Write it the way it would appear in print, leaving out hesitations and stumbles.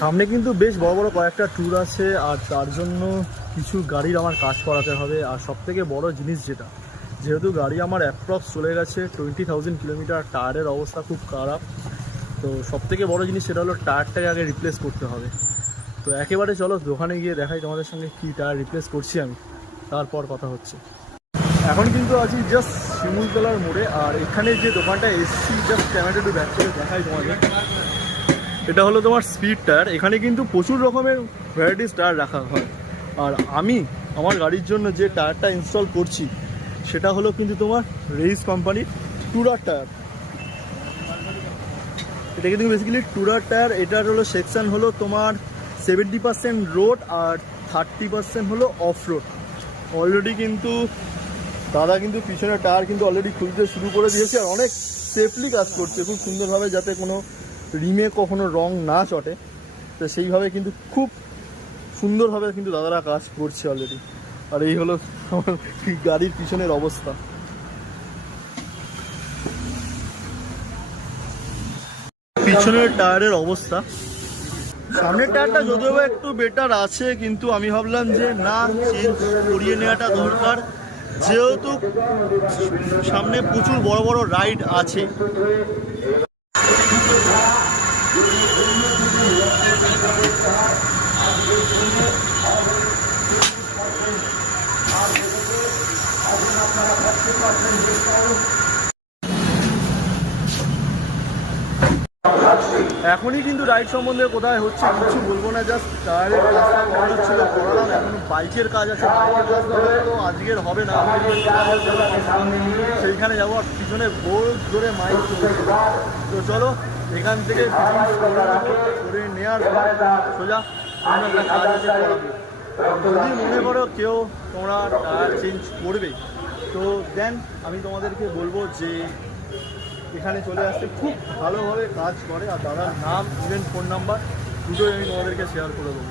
সামনে কিন্তু বেশ বড় বড় কয়েকটা ট্যুর আছে, আর তার জন্য কিছু গাড়ির আমার কাজ করাতে হবে। আর সবথেকে বড় জিনিস যেটা, যেহেতু গাড়ি আমার অ্যাপ্রক্স চলে গেছে 20,000 কিলোমিটার, টায়ারের অবস্থা খুব খারাপ। তো সবথেকে বড় জিনিস সেটা হলো টায়ারটাকে আগে রিপ্লেস করতে হবে। তো একেবারে চলো দোকানে গিয়ে দেখাই তোমাদের সঙ্গে কী টায়ার রিপ্লেস করছি আমি, তারপর কথা হচ্ছে। এখন কিন্তু আছি জাস্ট শিমুলতলার মোড়ে, আর এখানে যে দোকানটা এসছি জাস্ট ক্যামেরাটা একটু ব্যাক করে দেখাই তোমাদের। এটা হলো তোমার স্পিড টায়ার। এখানে কিন্তু প্রচুর রকমের ভ্যারাইটিস টায়ার রাখা হয়। আর আমি আমার গাড়ির জন্য যে টায়ারটা ইনস্টল করছি সেটা হলো কিন্তু তোমার রেইস কোম্পানির টুরার টায়ার। এটা কিন্তু বেসিক্যালি টুরার টায়ার। এটার হলো সেকশন হলো তোমার 70% রোড আর 30% হলো অফ রোড। অলরেডি কিন্তু দাদা কিন্তু পিছনের টায়ার কিন্তু অলরেডি খুলতে শুরু করে দিয়েছে, আর অনেক সেফলি কাজ করছে খুব সুন্দরভাবে, যাতে কোনো রিমে কখনো রং না চটে। তো সেইভাবে কিন্তু খুব সুন্দরভাবে কিন্তু দাদারা কাজ করছে অলরেডি। আর এই হলো আমার গাড়ির পিছনের অবস্থা। পিছনের টায়ারের অবস্থা, সামনের টায়ারটা যদিও একটু বেটার আছে, কিন্তু আমি ভাবলাম যে না, চেঞ্জ করিয়ে নেওয়াটা দরকার, যেহেতু সামনে প্রচুর বড় বড় রাইড আছে। এখনই কিন্তু রাইড সম্বন্ধে কোথায় হচ্ছে কিছু বলবো না, জাস্ট টায়ারের কাজটা করানো ছিল করালাম। এখন বাইকের কাজ আছে, বাইকের কাজ তো আজকের হবে না, সেইখানে যাবো। আর পিছনে বোল ধরে মাইক চলছে। তো চলো এখান থেকে করে নেওয়ার সোজা অন্য একটা কাজ আছে করাবো। যদি মনে করো কেউ তোমরা টায়ার চেঞ্জ করবে, তো দেন আমি তোমাদেরকে বলবো যে এখানে চলে আসতে, খুব ভালোভাবে কাজ করে। আর দাদার নাম ইভেন ফোন নাম্বার দুটোই আমি তোমাদেরকে শেয়ার করে দেবো।